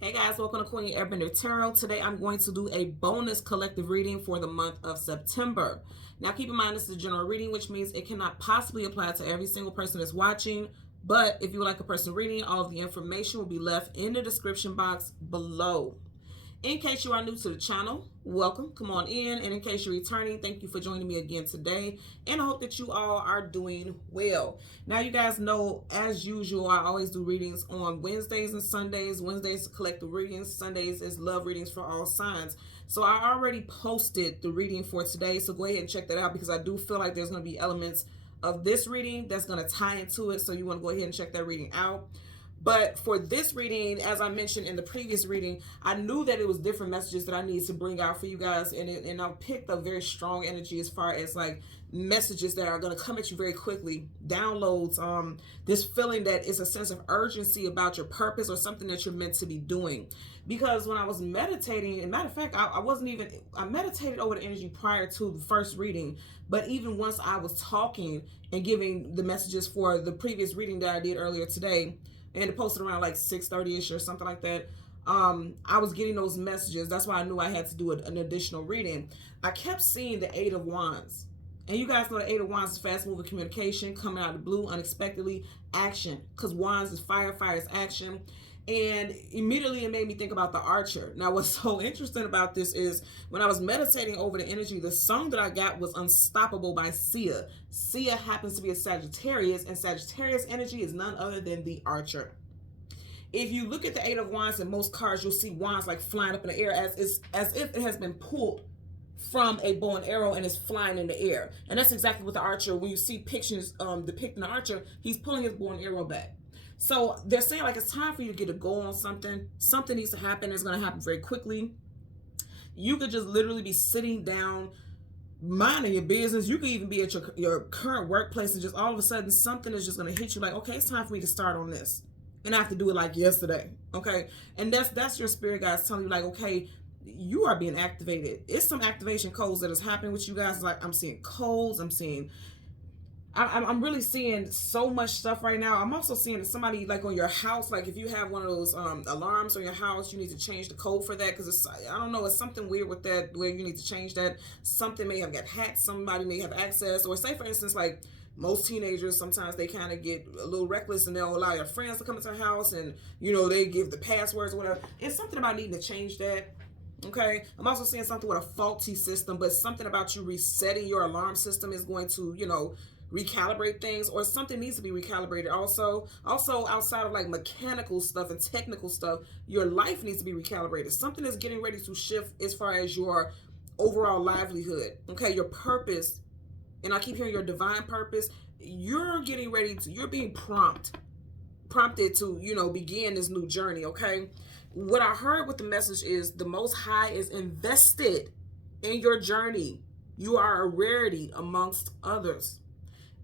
Hey guys, welcome to Queen Airbender Tarot. Today I'm going to do a bonus collective reading for the month of September. Now keep in mind this is a general reading, which means it cannot possibly apply to every single person that's watching. But if you would like a personal reading, all of the information will be left in the description box below. In case you are new to the channel, welcome, come on in. And in case you're returning, thank you for joining me again today. And I hope that you all are doing well. Now, you guys know, as usual, I always do readings on Wednesdays and Sundays. Wednesdays is collective readings. Sundays is love readings for all signs. So I already posted the reading for today. So go ahead and check that out because I do feel like there's going to be elements of this reading that's going to tie into it. So you want to go ahead and check that reading out. But for this reading, as I mentioned in the previous reading, I knew that it was different messages that I needed to bring out for you guys. And I picked a very strong energy as far as like messages that are going to come at you very quickly. Downloads, this feeling that it's a sense of urgency about your purpose or something that you're meant to be doing. Because when I was meditating, and matter of fact, I meditated over the energy prior to the first reading. But even once I was talking and giving the messages for the previous reading that I did earlier today, and it posted around like 6:30ish or something like that, I was getting those messages. That's why I knew I had to do an additional reading. I kept seeing the Eight of Wands. And you guys know the Eight of Wands is fast moving communication, coming out of the blue, unexpectedly, action. Because Wands is fire, fire is action. And immediately it made me think about the Archer. Now, what's so interesting about this is when I was meditating over the energy, the song that I got was Unstoppable by Sia. Sia happens to be a Sagittarius, and Sagittarius energy is none other than the Archer. If you look at the Eight of Wands in most cards, you'll see wands like flying up in the air as if it has been pulled from a bow and arrow and is flying in the air. And that's exactly what the Archer, when you see pictures depicting the Archer, he's pulling his bow and arrow back. So they're saying like it's time for you to get a goal on something. Something needs to happen. It's going to happen very quickly. You could just literally be sitting down, minding your business. You could even be at your current workplace and just all of a sudden something is just going to hit you like, okay, it's time for me to start on this. And I have to do it like yesterday. Okay. And that's your spirit guys telling you like, okay, you are being activated. It's some activation codes that is happening with you guys. Like I'm seeing codes. I'm really seeing so much stuff right now. I'm also seeing somebody like on your house, like if you have one of those alarms on your house, you need to change the code for that because I don't know, it's something weird with that where you need to change that. Something may have got hacked, somebody may have access, or say for instance, like most teenagers, sometimes they kind of get a little reckless and they'll allow their friends to come into the house and, you know, they give the passwords or whatever. It's something about needing to change that. Okay, I'm also seeing something with a faulty system, but something about you resetting your alarm system is going to, you know, recalibrate things, or something needs to be recalibrated. Also outside of like mechanical stuff and technical stuff, your life needs to be recalibrated. Something is getting ready to shift as far as your overall livelihood. Okay, your purpose, and I keep hearing your divine purpose. You're getting ready to, you're being prompted to, you know, begin this new journey. Okay, what I heard with the message is the Most High is invested in your journey. You are a rarity amongst others,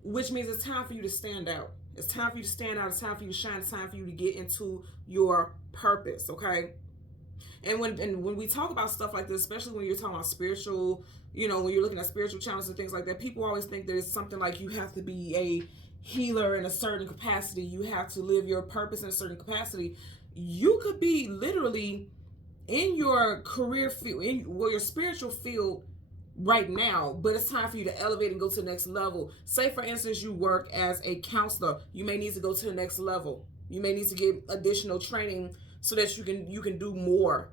which means it's time for you to stand out. It's time for you to stand out. It's time for you to shine. It's time for you to get into your purpose, okay? And when we talk about stuff like this, especially when you're talking about spiritual, you know, when you're looking at spiritual channels and things like that, people always think there's something like you have to be a healer in a certain capacity. You have to live your purpose in a certain capacity. You could be literally in your career field, in your spiritual field right now, but it's time for you to elevate and go to the next level. Say for instance you work as a counselor, you may need to go to the next level. You may need to get additional training so that you can do more.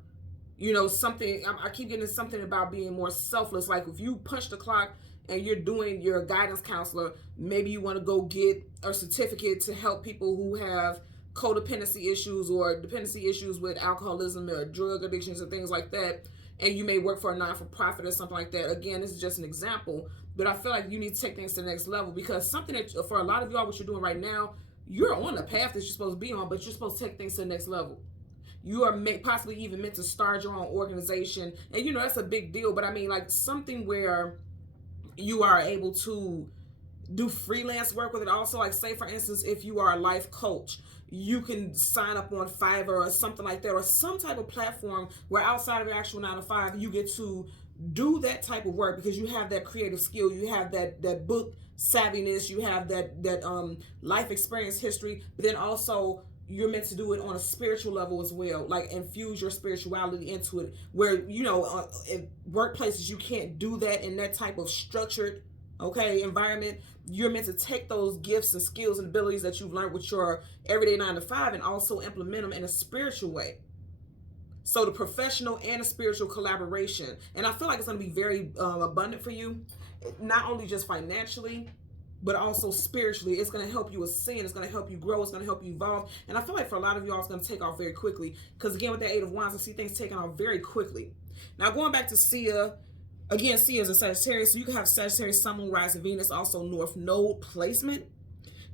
You know, something I keep getting something about being more selfless. Like if you punch the clock and you're doing your guidance counselor, maybe you want to go get a certificate to help people who have codependency issues or dependency issues with alcoholism or drug addictions and things like that. And you may work for a non-for-profit or something like that. Again, this is just an example, but I feel like you need to take things to the next level, because something that for a lot of y'all, what you're doing right now, you're on the path that you're supposed to be on, but you're supposed to take things to the next level. You are possibly even meant to start your own organization. And you know, that's a big deal, but I mean like something where you are able to do freelance work with it also. Like say for instance, if you are a life coach, you can sign up on Fiverr or something like that, or some type of platform where outside of your actual 9 to 5, you get to do that type of work because you have that creative skill, you have that book savviness, you have that life experience history, but then also you're meant to do it on a spiritual level as well. Like infuse your spirituality into it, where, you know, in workplaces you can't do that in that type of structured, okay, environment. You're meant to take those gifts and skills and abilities that you've learned with your everyday 9 to 5 and also implement them in a spiritual way. So the professional and the spiritual collaboration. And I feel like it's going to be very abundant for you, not only just financially, but also spiritually. It's going to help you ascend. It's going to help you grow. It's going to help you evolve. And I feel like for a lot of y'all, it's going to take off very quickly. Because again, with that 8 of Wands, I see things taking off very quickly. Now, going back to Sia, again, Sia is a Sagittarius. So you can have Sagittarius, Sun, Moon, Rising, Venus, also North Node placement.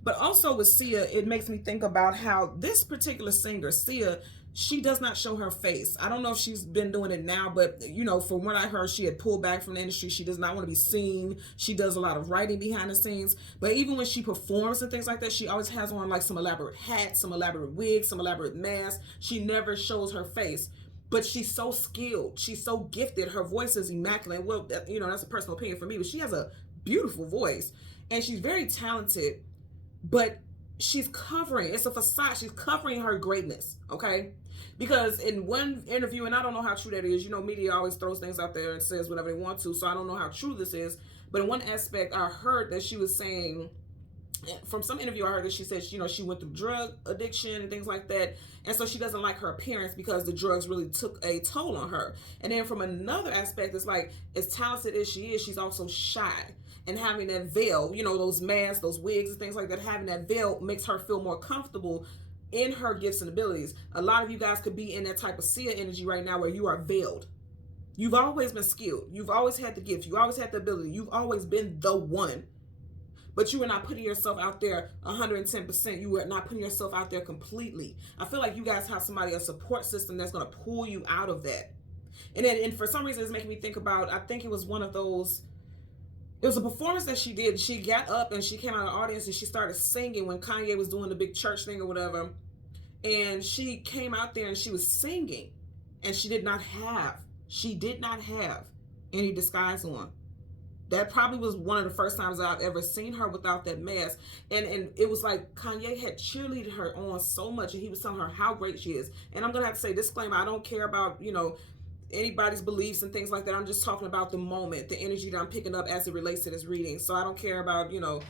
But also with Sia, it makes me think about how this particular singer, Sia, she does not show her face. I don't know if she's been doing it now, but, you know, from what I heard, she had pulled back from the industry. She does not want to be seen. She does a lot of writing behind the scenes. But even when she performs and things like that, she always has on like some elaborate hats, some elaborate wigs, some elaborate masks. She never shows her face. But she's so skilled. She's so gifted. Her voice is immaculate. Well, you know, that's a personal opinion for me, but she has a beautiful voice. And she's very talented. But she's covering, it's a facade, she's covering her greatness, okay? Because in one interview, and I don't know how true that is, you know, media always throws things out there and says whatever they want to, so I don't know how true this is, but in one aspect, I heard that she was saying, from some interview I heard that she said, you know, she went through drug addiction and things like that, and so she doesn't like her appearance because the drugs really took a toll on her. And then from another aspect, it's like, as talented as she is, she's also shy. And having that veil, you know, those masks, those wigs and things like that, having that veil makes her feel more comfortable in her gifts and abilities. A lot of you guys could be in that type of Sia energy right now where you are veiled. You've always been skilled. You've always had the gift. You always had the ability. You've always been the one. But you are not putting yourself out there 110%. You are not putting yourself out there completely. I feel like you guys have somebody, a support system that's going to pull you out of that. And for some reason, it's making me think about, I think it was one of those, it was a performance that she did. She got up and she came out of the audience and she started singing when Kanye was doing the big church thing or whatever. And she came out there and she was singing. And she did not have any disguise on. That probably was one of the first times I've ever seen her without that mask. And it was like Kanye had cheerleaded her on so much. And he was telling her how great she is. And I'm going to have to say, disclaimer, I don't care about, you know, anybody's beliefs and things like that. I'm just talking about the moment, the energy that I'm picking up as it relates to this reading. So I don't care about, you know,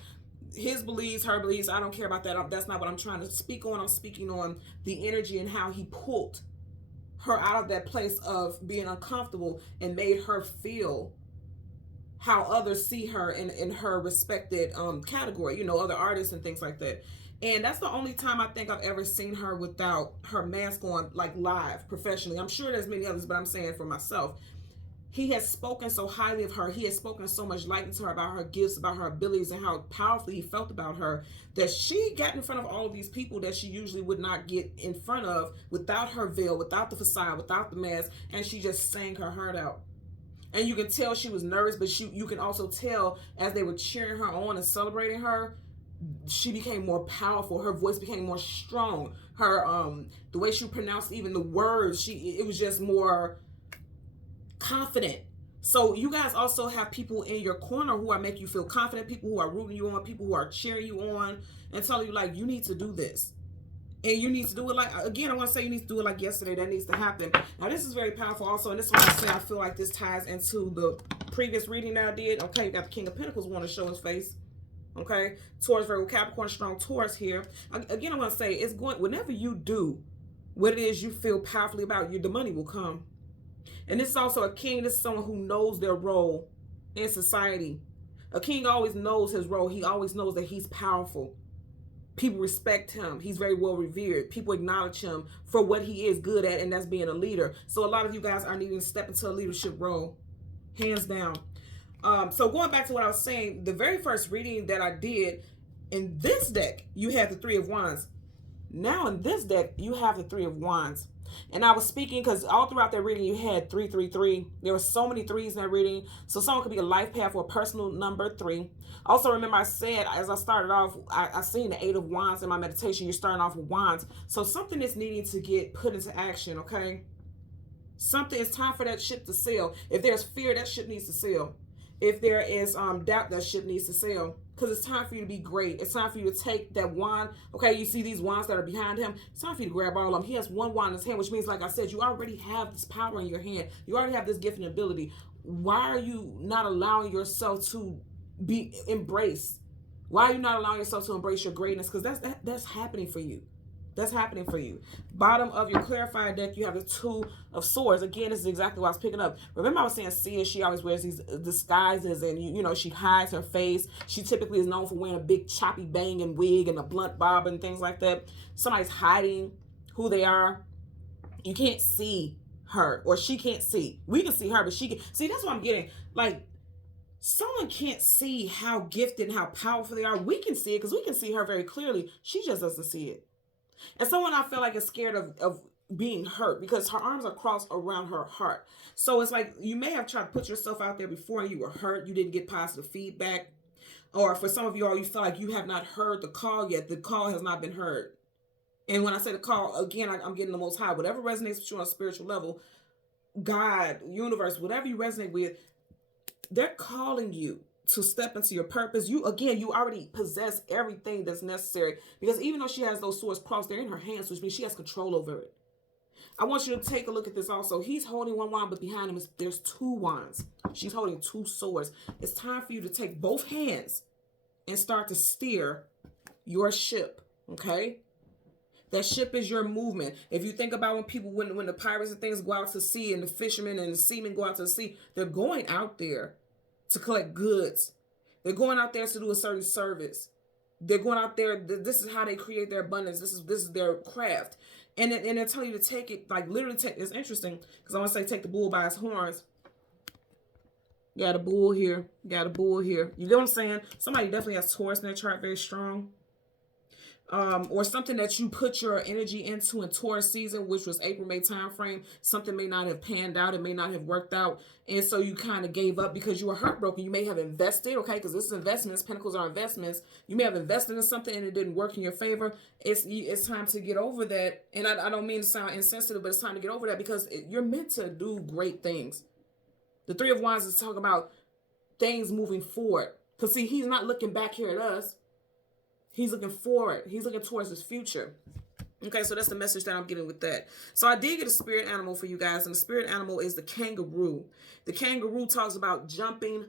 his beliefs, her beliefs. I don't care about that. That's not what I'm trying to speak on. I'm speaking on the energy and how he pulled her out of that place of being uncomfortable and made her feel how others see her in her respected category, you know, other artists and things like that. And that's the only time I think I've ever seen her without her mask on, like live, professionally. I'm sure there's many others, but I'm saying for myself. He has spoken so highly of her. He has spoken so much light into her about her gifts, about her abilities, and how powerfully he felt about her, that she got in front of all of these people that she usually would not get in front of without her veil, without the facade, without the mask, and she just sang her heart out. And you can tell she was nervous, but you can also tell as they were cheering her on and celebrating her, she became more powerful. Her voice became more strong. Her the way she pronounced even the words, it was just more confident. So you guys also have people in your corner who are making you feel confident, people who are rooting you on, people who are cheering you on and telling you like, you need to do this. And you need to do it like, again, I want to say you need to do it like yesterday. That needs to happen. Now, this is very powerful also. And this is what I say, I feel like this ties into the previous reading that I did. Okay, you got the King of Pentacles want to show his face. Okay, Taurus, Virgo, Capricorn, strong Taurus here. Again, I want to say, it's going, whenever you do what it is you feel powerfully about, the money will come. And this is also a king. This is someone who knows their role in society. A king always knows his role. He always knows that he's powerful. People respect him. He's very well revered. People acknowledge him for what he is good at, and that's being a leader. So a lot of you guys are needing to step into a leadership role, hands down. So going back to what I was saying, the very first reading that I did, in this deck, you had the Three of Wands. Now in this deck, you have the Three of Wands. And I was speaking because all throughout that reading, you had 333. There were so many threes in that reading. So someone could be a life path or a personal number 3. Also, remember I said, as I started off, I seen the 8 of Wands in my meditation. You're starting off with Wands. So something is needing to get put into action, okay? Something, it's time for that ship to sail. If there's fear, that ship needs to sail. If there is doubt, that ship needs to sail, because it's time for you to be great. It's time for you to take that wand. Okay, you see these wands that are behind him. It's time for you to grab all of them. He has one wand in his hand, which means, like I said, you already have this power in your hand. You already have this gift and ability. Why are you not allowing yourself to be embraced? Why are you not allowing yourself to embrace your greatness? Because that's happening for you. That's happening for you. Bottom of your clarified deck, you have the Two of Swords. Again, this is exactly what I was picking up. Remember I was saying Sia, she always wears these disguises, and you know, she hides her face. She typically is known for wearing a big choppy banging wig and a blunt bob and things like that. Somebody's hiding who they are. You can't see her, or she can't see. We can see her, but she can see. That's what I'm getting. Like, someone can't see how gifted and how powerful they are. We can see it because we can see her very clearly. She just doesn't see it. And someone I feel like is scared of being hurt because her arms are crossed around her heart. So it's like you may have tried to put yourself out there before and you were hurt. You didn't get positive feedback. Or for some of you all, you feel like you have not heard the call yet. The call has not been heard. And when I say the call, again, I'm getting the Most High. Whatever resonates with you on a spiritual level, God, universe, whatever you resonate with, they're calling you to step into your purpose. You already possess everything that's necessary, because even though she has those swords crossed, they're in her hands, which means she has control over it. I want you to take a look at this also. He's holding one wand, but behind him there's two wands. She's holding two swords. It's time for you to take both hands and start to steer your ship, okay? That ship is your movement. If you think about when the pirates and things go out to sea, and the fishermen and the seamen go out to sea, they're going out there to collect goods. They're going out there to do a certain service. They're going out there. This is how they create their abundance. This is their craft. And they're telling you to take it, like literally take. It's interesting because I want to say take the bull by its horns. Got a bull here. Got a bull here. You know what I'm saying? Somebody definitely has Taurus in their chart very strong. Or something that you put your energy into in Taurus season, which was April, May time frame. Something may not have panned out. It may not have worked out. And so you kind of gave up because you were heartbroken. You may have invested, okay, because this is investments. Pentacles are investments. You may have invested in something and it didn't work in your favor. It's time to get over that. And I don't mean to sound insensitive, but it's time to get over that because you're meant to do great things. The Three of Wands is talking about things moving forward. Because see, he's not looking back here at us. He's looking forward. He's looking towards his future. Okay, so that's the message that I'm getting with that. So I did get a spirit animal for you guys, and the spirit animal is the kangaroo. The kangaroo talks about jumping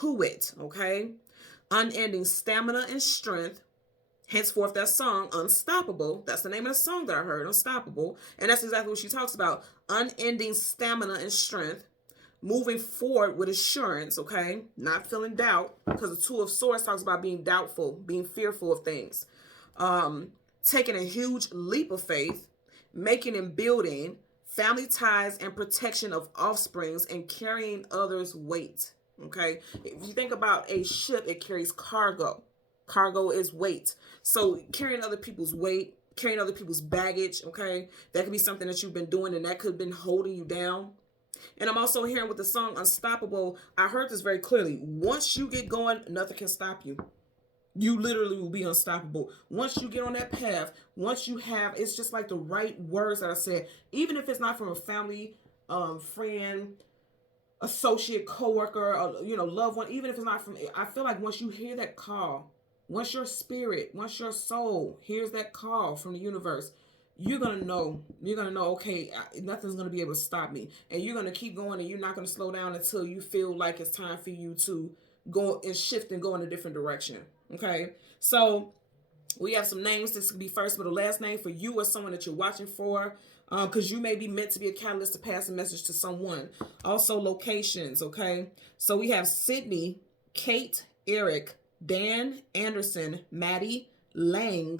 to it, okay? Unending stamina and strength. Henceforth, that song, Unstoppable. That's the name of the song that I heard, Unstoppable. And that's exactly what she talks about. Unending stamina and strength. Moving forward with assurance, okay? Not feeling doubt, because the Two of Swords talks about being doubtful, being fearful of things. Taking a huge leap of faith, making and building family ties and protection of offsprings, and carrying others' weight, okay? If you think about a ship, it carries cargo. Cargo is weight. So carrying other people's weight, carrying other people's baggage, okay? That could be something that you've been doing, and that could have been holding you down. And I'm also hearing with the song Unstoppable, I heard this very clearly. Once you get going, nothing can stop you. You literally will be unstoppable. Once you get on that path, once you have, it's just like the right words that I said. Even if it's not from a family, friend, associate, coworker, loved one, even if it's not from, I feel like once you hear that call, once your spirit, once your soul hears that call from the universe, you're going to know, okay, nothing's going to be able to stop me. And you're going to keep going, and you're not going to slow down until you feel like it's time for you to go and shift and go in a different direction. Okay. So we have some names. This could be first, middle, last name for you or someone that you're watching for. Because you may be meant to be a catalyst to pass a message to someone. Also locations. Okay. So we have Sydney, Kate, Eric, Dan, Anderson, Maddie, Lang,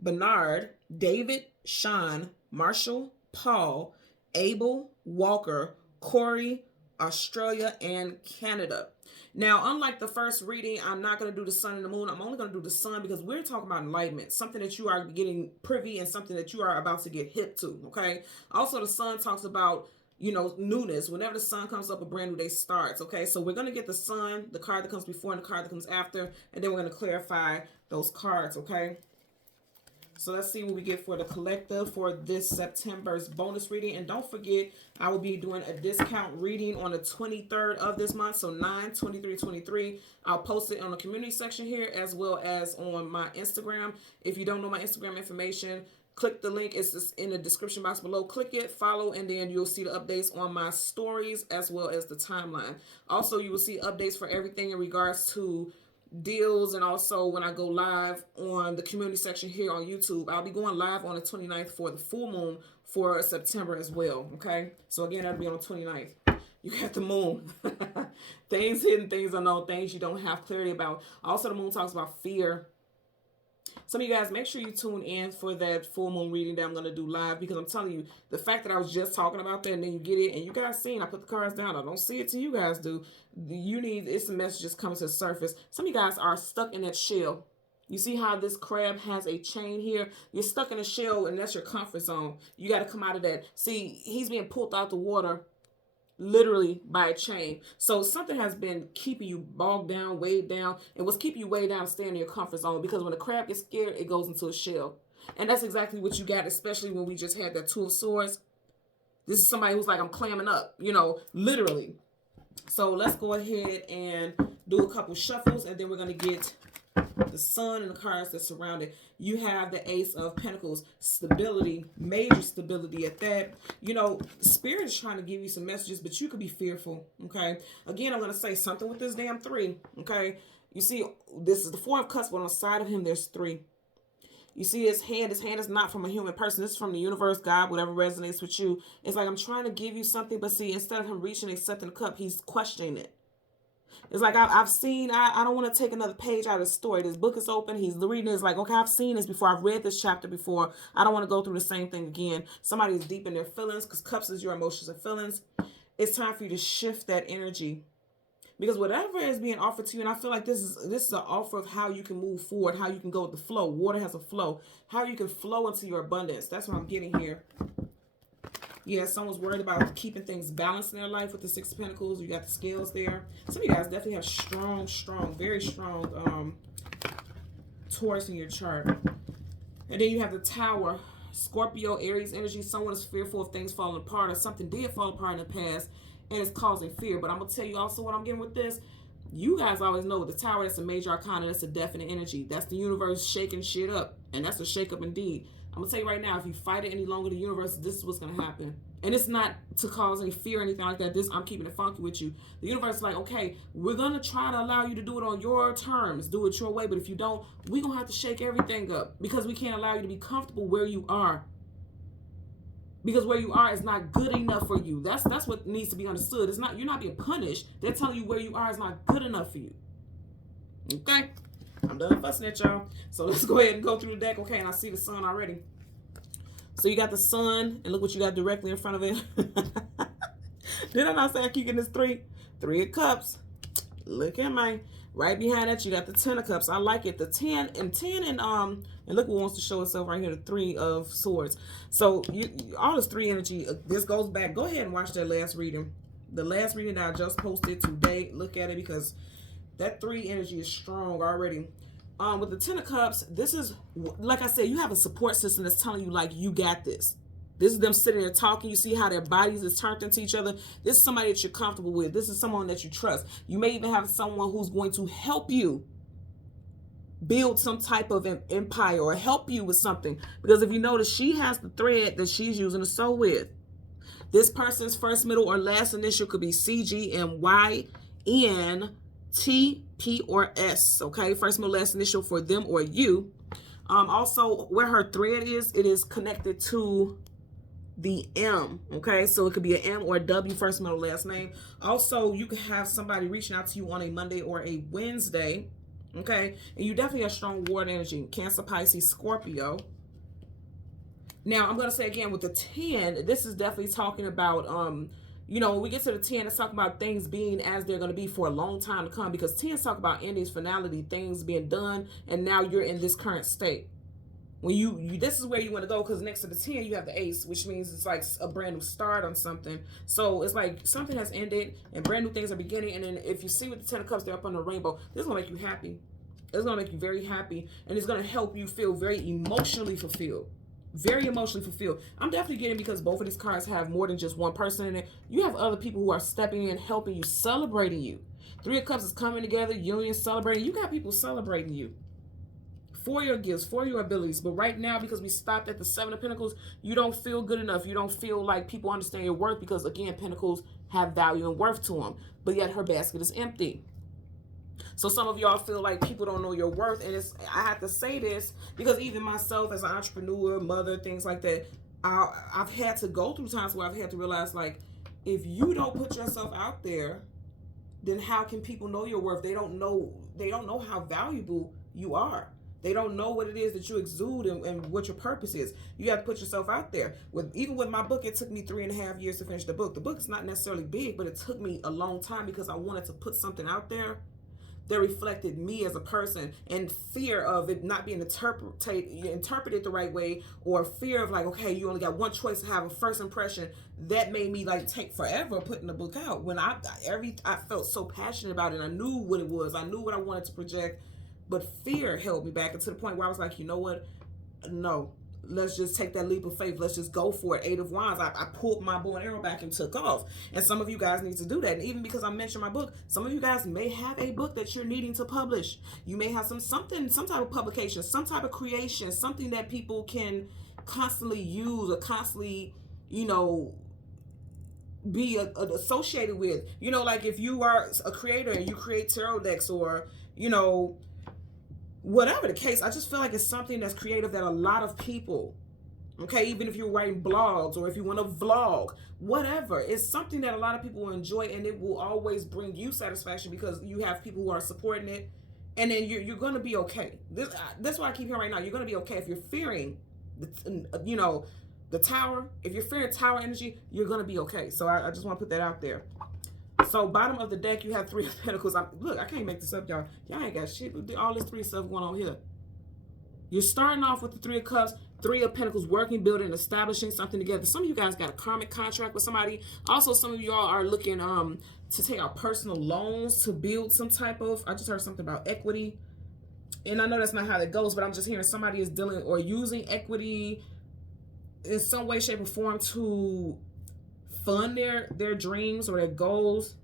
Bernard, David, Sean, Marshall, Paul, Abel, Walker, Corey, Australia, and Canada. Now, unlike the first reading, I'm not going to do the sun and the moon. I'm only going to do the sun because we're talking about enlightenment, something that you are getting privy and something that you are about to get hip to, okay? Also, the sun talks about, newness. Whenever the sun comes up, a brand new day starts, okay? So we're going to get the sun, the card that comes before and the card that comes after, and then we're going to clarify those cards, okay? So let's see what we get for the collective for this September's bonus reading. And don't forget, I will be doing a discount reading on the 23rd of this month. So 9/23/23. I'll post it on the community section here as well as on my Instagram. If you don't know my Instagram information, click the link. It's just in the description box below. Click it, follow, and then you'll see the updates on my stories as well as the timeline. Also, you will see updates for everything in regards to deals, and also when I go live on the community section here on YouTube. I'll be going live on the 29th for the full moon for September as well. Okay, so again, that'll be on the 29th. You got the moon. Things hidden, things unknown, things you don't have clarity about. Also, the moon talks about fear. Some of you guys, make sure you tune in for that full moon reading that I'm going to do live, because I'm telling you, the fact that I was just talking about that and then you get it and you guys seen, I put the cards down. I don't see it till you guys do. You need, it's a message just coming to the surface. Some of you guys are stuck in that shell. You see how this crab has a chain here? You're stuck in a shell, and that's your comfort zone. You got to come out of that. See, he's being pulled out the water literally by a chain. So something has been keeping you bogged down, weighed down, and what's keeping you weighed down, staying in your comfort zone, because when the crab gets scared, it goes into a shell. And that's exactly what you got, especially when we just had that Two of Swords. This is somebody who's like, I'm clamming up, you know, literally. So let's go ahead and do a couple shuffles, and then we're going to get the sun and the cards that surround it. You have the Ace of Pentacles, stability, major stability at that. You know, Spirit is trying to give you some messages, but you could be fearful, okay? Again, I'm going to say something with this damn 3, okay? You see, this is the 4 of Cups, but on the side of him, there's 3. You see his hand is not from a human person. This is from the universe, God, whatever resonates with you. It's like, I'm trying to give you something, but see, instead of him reaching and accepting the cup, he's questioning it. It's like, I've seen, I don't want to take another page out of the story. This book is open. He's reading it. It's like, okay, I've seen this before. I've read this chapter before. I don't want to go through the same thing again. Somebody is deep in their feelings, because cups is your emotions and feelings. It's time for you to shift that energy, because whatever is being offered to you, and I feel like this is an offer of how you can move forward, how you can go with the flow. Water has a flow. How you can flow into your abundance. That's what I'm getting here. Yeah, someone's worried about keeping things balanced in their life with the 6 of Pentacles. You got the scales there. Some of you guys definitely have strong, very strong Taurus in your chart. And then you have the Tower, Scorpio, Aries energy. Someone is fearful of things falling apart, or something did fall apart in the past, and it's causing fear. But I'm going to tell you also what I'm getting with this. You guys always know with the Tower, that's a major arcana. That's a definite energy. That's the universe shaking shit up. And that's a shake up indeed. I'm going to tell you right now, if you fight it any longer, the universe, this is what's going to happen. And it's not to cause any fear or anything like that. I'm keeping it funky with you. The universe is like, okay, we're going to try to allow you to do it on your terms. Do it your way. But if you don't, we're going to have to shake everything up, because we can't allow you to be comfortable where you are. Because where you are is not good enough for you. That's what needs to be understood. It's not, you're not being punished. They're telling you where you are is not good enough for you. Okay? I'm done fussing at y'all. So let's go ahead and go through the deck. Okay, and I see the sun already. So you got the sun, and look what you got directly in front of it. Did I not say I keep getting this 3? 3 of Cups. Look at me. Right behind that, you got the 10 of Cups. I like it. The 10 and look what wants to show itself right here, the 3 of Swords. So all this 3 energy, this goes back. Go ahead and watch that last reading. The last reading that I just posted today. Look at it, because that 3 energy is strong already. With the 10 of Cups, this is, like I said, you have a support system that's telling you, like, you got this. This is them sitting there talking. You see how their bodies is turned into each other. This is somebody that you're comfortable with. This is someone that you trust. You may even have someone who's going to help you build some type of empire, or help you with something. Because if you notice, she has the thread that she's using to sew with. This person's first, middle, or last initial could be C, G, M, Y, N, T, P, or S. Okay, first, middle, last initial for them or you. Also, where her thread is, it is connected to the M. Okay, so it could be an M or a W, first, middle, last name. Also, you could have somebody reaching out to you on a Monday or a Wednesday. Okay, and you definitely have strong water energy. Cancer, Pisces, Scorpio. Now, I'm going to say again, with the 10, this is definitely talking about, you know, when we get to the 10, it's talking about things being as they're going to be for a long time to come. Because 10 talk about endings, finality, things being done, and now you're in this current state. When you this is where you want to go, because next to the 10, you have the Ace, which means it's like a brand new start on something. So it's like something has ended, and brand new things are beginning. And then if you see with the 10 of Cups, they're up on the rainbow. This is going to make you happy. It's going to make you very happy, and it's going to help you feel very emotionally fulfilled. Very emotionally fulfilled. I'm definitely getting, because both of these cards have more than just one person in it. You have other people who are stepping in, helping you, celebrating you. Three of Cups is coming together, union, celebrating. You got people celebrating you for your gifts, for your abilities. But right now, because we stopped at the Seven of Pentacles, you don't feel good enough. You don't feel like people understand your worth, because, again, Pentacles have value and worth to them. But yet her basket is empty. So some of y'all feel like people don't know your worth. And I have to say this because even myself as an entrepreneur, mother, things like that, I've had to go through times where I've had to realize, like, if you don't put yourself out there, then how can people know your worth? They don't know how valuable you are. They don't know what it is that you exude and what your purpose is. You have to put yourself out there. Even with my book, it took me 3.5 years to finish the book. The book is not necessarily big, but it took me a long time because I wanted to put something out there that reflected me as a person, and fear of it not being interpreted the right way, or fear of like, okay, you only got one choice to have a first impression. That made me like take forever putting the book out. When I felt so passionate about it. I knew what it was. I knew what I wanted to project, but fear held me back, and to the point where I was like, you know what? No. Let's just take that leap of faith. Let's just go for it. Eight of Wands. I pulled my bow and arrow back and took off. And some of you guys need to do that. And even because I mentioned my book, some of you guys may have a book that you're needing to publish. You may have some type of publication, some type of creation, something that people can constantly use or constantly, be associated with. Like if you are a creator and you create tarot decks or, whatever the case, I just feel like it's something that's creative that a lot of people, okay, even if you're writing blogs or if you want to vlog, whatever, it's something that a lot of people will enjoy, and it will always bring you satisfaction because you have people who are supporting it, and then you're going to be okay. That's what I keep hearing right now. You're going to be okay. If you're fearing, the tower, if you're fearing tower energy, you're going to be okay. So I just want to put that out there. So bottom of the deck, you have Three of Pentacles. Look, I can't make this up, y'all. Y'all ain't got shit. All this three stuff going on here. You're starting off with the Three of Cups, Three of Pentacles, working, building, establishing something together. Some of you guys got a karmic contract with somebody. Also, some of y'all are looking to take out personal loans to build some type of, I just heard something about equity. And I know that's not how that goes, but I'm just hearing somebody is dealing or using equity in some way, shape, or form to fund their dreams or their goals.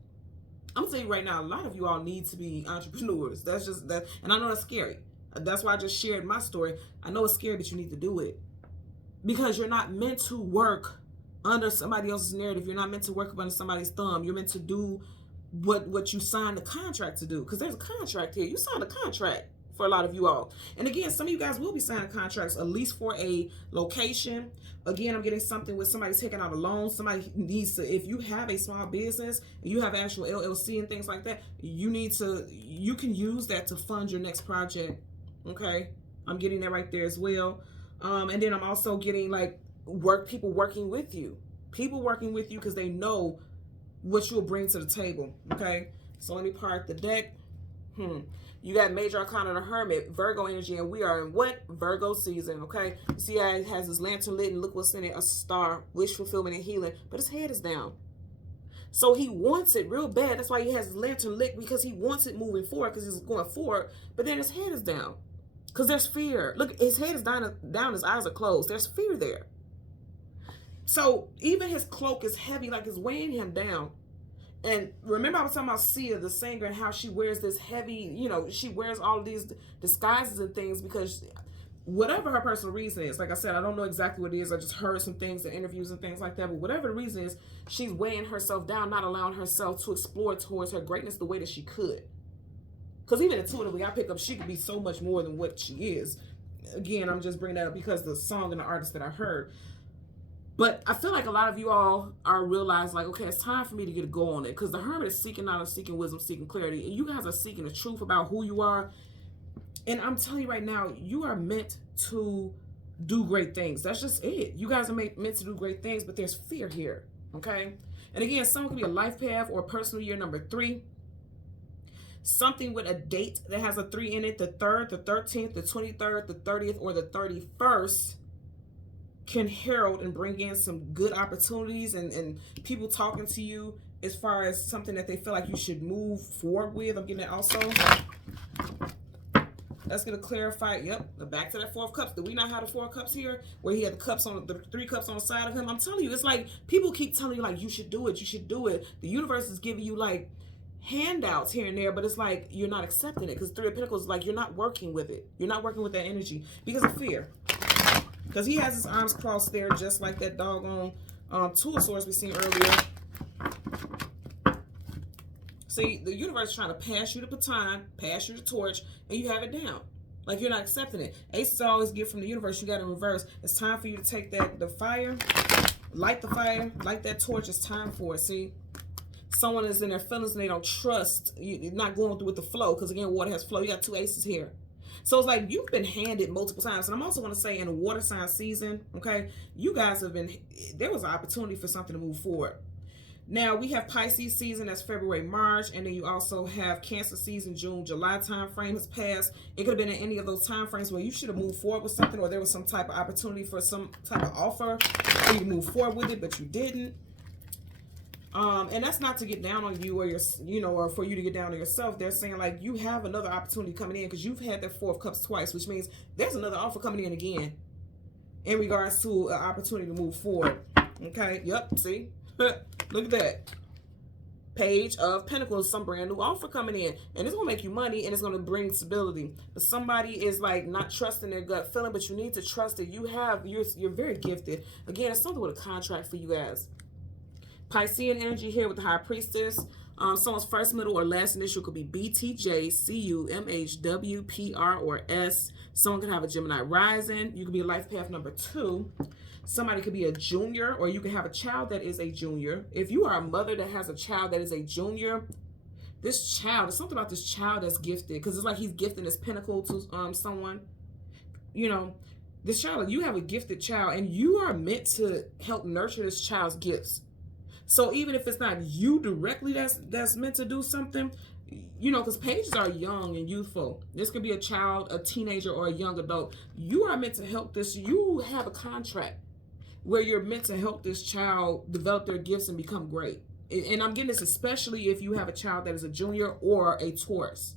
I'm telling you right now, a lot of you all need to be entrepreneurs. That's just that, and I know that's scary. That's why I just shared my story. I know it's scary, but you need to do it because you're not meant to work under somebody else's narrative. You're not meant to work under somebody's thumb. You're meant to do what you signed the contract to do, because there's a contract here. You signed a contract for a lot of you all. And again, some of you guys will be signing contracts, at least for a location. Again, I'm getting something with somebody taking out a loan. Somebody needs to, if you have a small business, you have actual LLC and things like that, you can use that to fund your next project. Okay. I'm getting that right there as well. And then I'm also getting like people working with you because they know what you'll bring to the table. Okay. So let me part the deck. You got Major Arcana, the Hermit, Virgo energy, and we are in what? Virgo season, okay? You see how it has his lantern lit, and look what's in it, a star, wish fulfillment and healing, but his head is down. So he wants it real bad. That's why he has his lantern lit, because he wants it moving forward, because he's going forward, but then his head is down, because there's fear. Look, his head is down, his eyes are closed. There's fear there. So even his cloak is heavy, like it's weighing him down. And remember I was talking about Sia, the singer, and how she wears this heavy, she wears all of these disguises and things because whatever her personal reason is, like I said, I don't know exactly what it is. I just heard some things in interviews and things like that. But whatever the reason is, she's weighing herself down, not allowing herself to explore towards her greatness the way that she could. Because even intuitively, I pick up she could be so much more than what she is. Again, I'm just bringing that up because the song and the artist that I heard. But I feel like a lot of you all are realized, like, okay, it's time for me to get a go on it. Because the Hermit is seeking knowledge, seeking wisdom, seeking clarity. And you guys are seeking the truth about who you are. And I'm telling you right now, you are meant to do great things. That's just it. You guys are meant to do great things, but there's fear here, okay? And again, someone could be a life path or a personal year number 3. Something with a date that has a 3 in it, the 3rd, the 13th, the 23rd, the 30th, or the 31st. Can herald and bring in some good opportunities and people talking to you as far as something that they feel like you should move forward with. I'm getting it also. Let's get a clarified. Yep, back to that Four of Cups. Do we not have the Four of Cups here, where he had the cups on the 3 cups on the side of him? I'm telling you, it's like people keep telling you like you should do it, you should do it. The universe is giving you like handouts here and there, but it's like you're not accepting it, because 3 of Pentacles is like you're not working with it. You're not working with that energy because of fear. Because he has his arms crossed there, just like that doggone Two of Swords we seen earlier. See, the universe is trying to pass you the baton, pass you the torch, and you have it down. Like you're not accepting it. Aces always get from the universe. You got to reverse. It's time for you to take the fire, light the fire, light that torch. It's time for it. See, someone is in their feelings and they don't trust. You're not going through with the flow, because again, water has flow. You got 2 aces here. So it's like you've been handed multiple times. And I'm also going to say in the water sign season, okay, you guys have been, there was an opportunity for something to move forward. Now we have Pisces season, that's February, March, and then you also have Cancer season, June, July time frame has passed. It could have been in any of those time frames where you should have moved forward with something, or there was some type of opportunity for some type of offer for you to move forward with it, but you didn't. And that's not to get down on you or your, or for you to get down on yourself. They're saying like you have another opportunity coming in, because you've had that 4 of Cups twice, which means there's another offer coming in again in regards to an opportunity to move forward. Okay, yep, see? Look at that. Page of Pentacles, some brand new offer coming in, and it's gonna make you money and it's gonna bring stability. But somebody is like not trusting their gut feeling, but you need to trust that you're very gifted. Again, it's something with a contract for you guys. Piscean energy here with the High Priestess. Someone's first, middle, or last initial could be BTJ, CU, MHW, PR, or S. Someone could have a Gemini rising. You could be a life path number 2. Somebody could be a junior, or you could have a child that is a junior. If you are a mother that has a child that is a junior, this child, there's something about this child that's gifted, because it's like he's gifting his pinnacle to someone. This child, you have a gifted child, and you are meant to help nurture this child's gifts. So even if it's not you directly that's meant to do something, because pages are young and youthful. This could be a child, a teenager, or a young adult. You are meant to help this. You have a contract where you're meant to help this child develop their gifts and become great. And I'm getting this especially if you have a child that is a junior or a Taurus.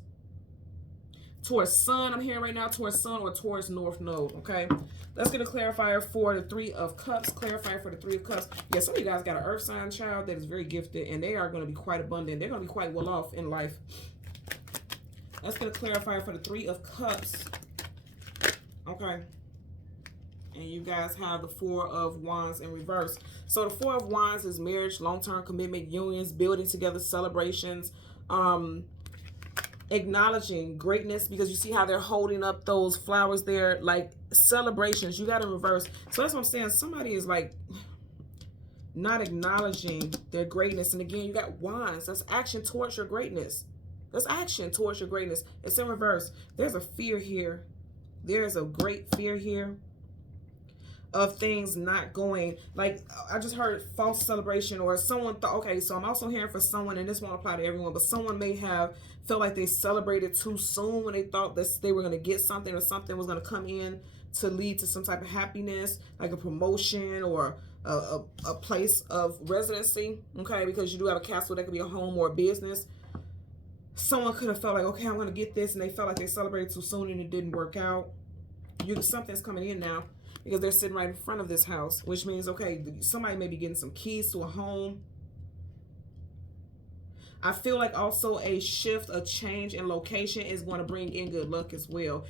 Taurus Sun, I'm hearing right now, Taurus Sun or Taurus North Node, okay? Let's get a clarifier for the 3 of Cups. Clarifier for the 3 of Cups. Yeah, some of you guys got an Earth sign child that is very gifted, and they are going to be quite abundant. They're going to be quite well off in life. Let's get a clarifier for the 3 of Cups. Okay. And you guys have the 4 of Wands in reverse. So the 4 of Wands is marriage, long-term commitment, unions, building together, celebrations, acknowledging greatness, because you see how they're holding up those flowers there, like celebrations. You got to reverse. So that's what I'm saying. Somebody is like not acknowledging their greatness. And again, you got Wands. That's action towards your greatness. That's action towards your greatness. It's in reverse. There's a fear here. There's a great fear here of things not going, like I just heard false celebration, or someone thought, okay, so I'm also hearing for someone, and this won't apply to everyone, but someone may have felt like they celebrated too soon when they thought that they were going to get something, or something was going to come in to lead to some type of happiness, like a promotion or a place of residency, okay, because you do have a castle that could be a home or a business. Someone could have felt like, okay, I'm going to get this, and they felt like they celebrated too soon and it didn't work out. Something's coming in now, because they're sitting right in front of this house, which means, okay, somebody may be getting some keys to a home. I feel like also a shift, a change in location is going to bring in good luck as well.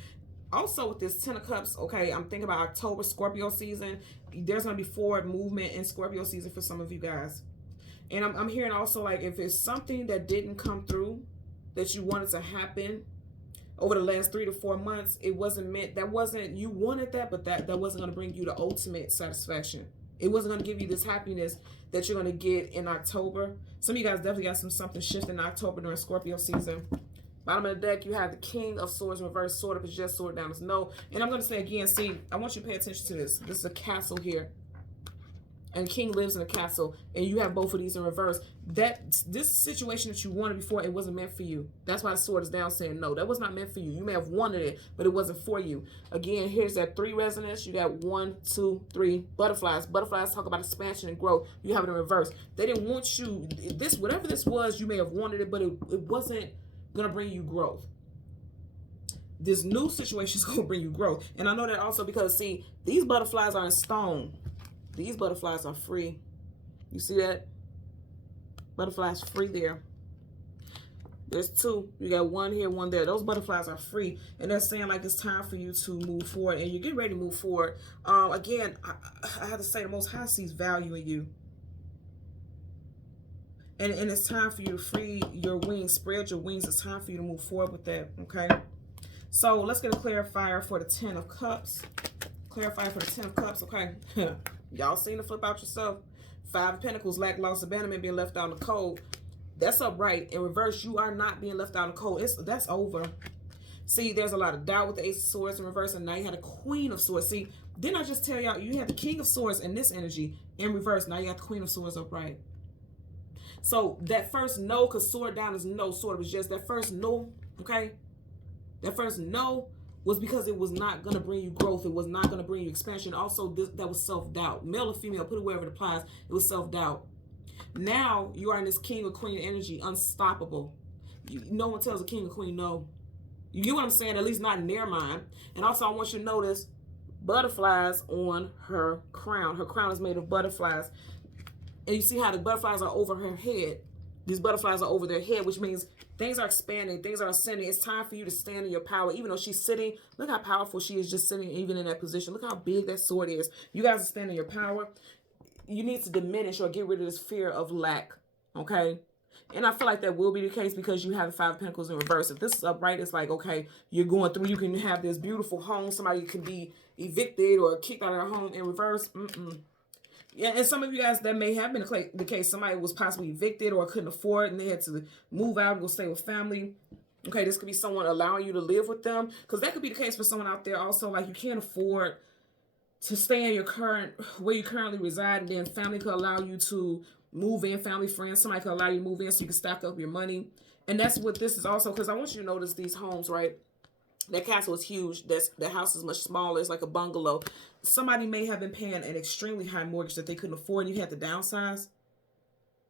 Also with this 10 of Cups, okay, I'm thinking about October, Scorpio season. There's going to be forward movement in Scorpio season for some of you guys. And I'm hearing also, like, if it's something that didn't come through that you wanted to happen over the last 3 to 4 months, it wasn't meant, you wanted that, but that wasn't going to bring you the ultimate satisfaction. It wasn't going to give you this happiness that you're going to get in October. Some of you guys definitely got something shifting in October during Scorpio season. Bottom of the deck, you have the King of Swords reverse. Sword up is yes, sword down is no. And I'm going to say again, see, I want you to pay attention to this. This is a castle here. And King lives in a castle, and you have both of these in reverse. This situation that you wanted before, it wasn't meant for you. That's why the sword is down saying no. That was not meant for you. You may have wanted it, but it wasn't for you. Again, here's that 3 resonance. You got 1, 2, 3 butterflies. Butterflies talk about expansion and growth. You have it in reverse. They didn't want you. Whatever this was, you may have wanted it, but it wasn't going to bring you growth. this new situation is going to bring you growth. And I know that also because, see, these butterflies are in stone. These butterflies are free. You see that? Butterflies free there. There's two. You got one here, one there. Those butterflies are free. And they're saying like it's time for you to move forward. And you're getting ready to move forward. Again, I have to say the Most High sees value in you. And it's time for you to free your wings. Spread your wings. It's time for you to move forward with that. Okay? So let's get a clarifier for the 10 of Cups. Clarifier for the 10 of Cups. Okay? Y'all seen the flip out yourself. 5 of Pentacles, lack, loss, abandonment, being left out in the cold. That's upright. In reverse, you are not being left out in the cold. That's over. See, there's a lot of doubt with the Ace of Swords in reverse, and now you had a Queen of Swords. See, didn't I just tell y'all you had the King of Swords in this energy in reverse? Now you got the Queen of Swords upright. So that first no, because sword down is no, sword was just that first no, okay? That first no was because it was not going to bring you growth. It was not going to bring you expansion. Also, that was self-doubt. Male or female, put it wherever it applies. It was self-doubt. Now, you are in this king or queen energy, unstoppable. No one tells a king or queen no. You get what I'm saying? At least not in their mind. And also, I want you to notice butterflies on her crown. Her crown is made of butterflies. And you see how the butterflies are over her head. These butterflies are over their head, which means things are expanding, things are ascending. It's time for you to stand in your power. Even though she's sitting, look how powerful she is just sitting even in that position. Look how big that sword is. You guys are standing in your power. You need to diminish or get rid of this fear of lack, okay? And I feel like that will be the case because you have the 5 of Pentacles in reverse. If this is upright, it's like, okay, you're going through, you can have this beautiful home. Somebody can be evicted or kicked out of their home. In reverse, Yeah, and some of you guys, that may have been the case. Somebody was possibly evicted or couldn't afford and they had to move out and go stay with family. Okay, this could be someone allowing you to live with them. Because that could be the case for someone out there also, like you can't afford to stay in your where you currently reside, and then family could allow you to move in, family, friends. Somebody could allow you to move in so you can stack up your money. And that's what this is also, because I want you to notice these homes, right? That castle is huge. The house is much smaller. It's like a bungalow. Somebody may have been paying an extremely high mortgage that they couldn't afford, and you had to downsize.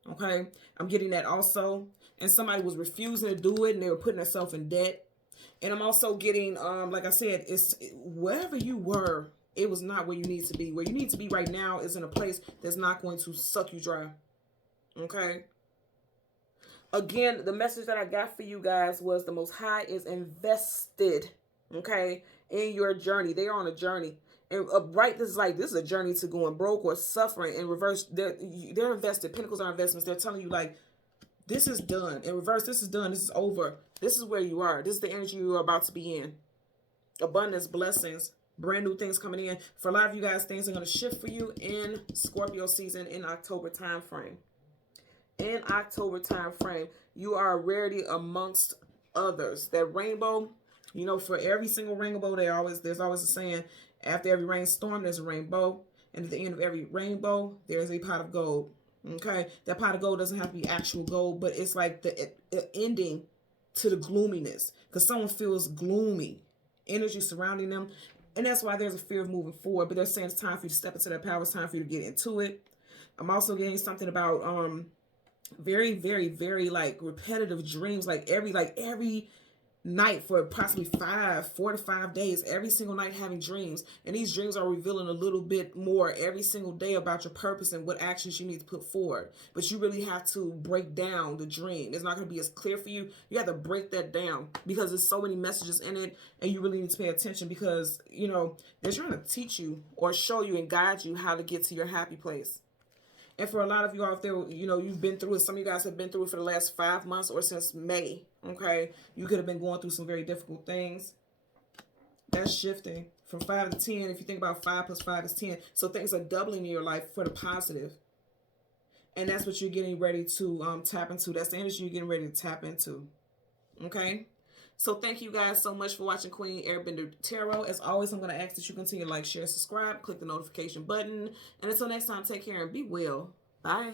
Okay? I'm getting that also. And somebody was refusing to do it, and they were putting themselves in debt. And I'm also getting, like I said, it's wherever you were, it was not where you need to be. Where you need to be right now is in a place that's not going to suck you dry. Okay? Again, the message that I got for you guys was the Most High is invested, okay, in your journey. They are on a journey. And upright, this is a journey to going broke or suffering. In reverse, they're invested. Pentacles are investments. They're telling you, like, this is done. In reverse, this is done. This is over. This is where you are. This is the energy you are about to be in. Abundance, blessings, brand new things coming in. For a lot of you guys, things are going to shift for you in Scorpio season in October time frame. In October time frame, you are a rarity amongst others. That rainbow, you know, for every single rainbow, there's always a saying, after every rainstorm, there's a rainbow. And at the end of every rainbow, there's a pot of gold. Okay? That pot of gold doesn't have to be actual gold, but it's like the ending to the gloominess. Because someone feels gloomy. Energy surrounding them. And that's why there's a fear of moving forward. But they're saying it's time for you to step into that power. It's time for you to get into it. I'm also getting something about very, very, very like repetitive dreams, like every night for possibly 4 to 5 days, every single night having dreams. And these dreams are revealing a little bit more every single day about your purpose and what actions you need to put forward. But you really have to break down the dream. It's not going to be as clear for you. You have to break that down because there's so many messages in it, and you really need to pay attention because, you know, they're trying to teach you or show you and guide you how to get to your happy place. And for a lot of you out there, you know, you've been through it. Some of you guys have been through it for the last 5 months or since May, okay? You could have been going through some very difficult things. That's shifting from 5 to 10. If you think about 5 plus 5 is 10. So things are doubling in your life for the positive. And that's what you're getting ready to tap into. That's the energy you're getting ready to tap into, okay? So thank you guys so much for watching Queen Airbender Tarot. As always, I'm going to ask that you continue to like, share, subscribe, click the notification button. And until next time, take care and be well. Bye.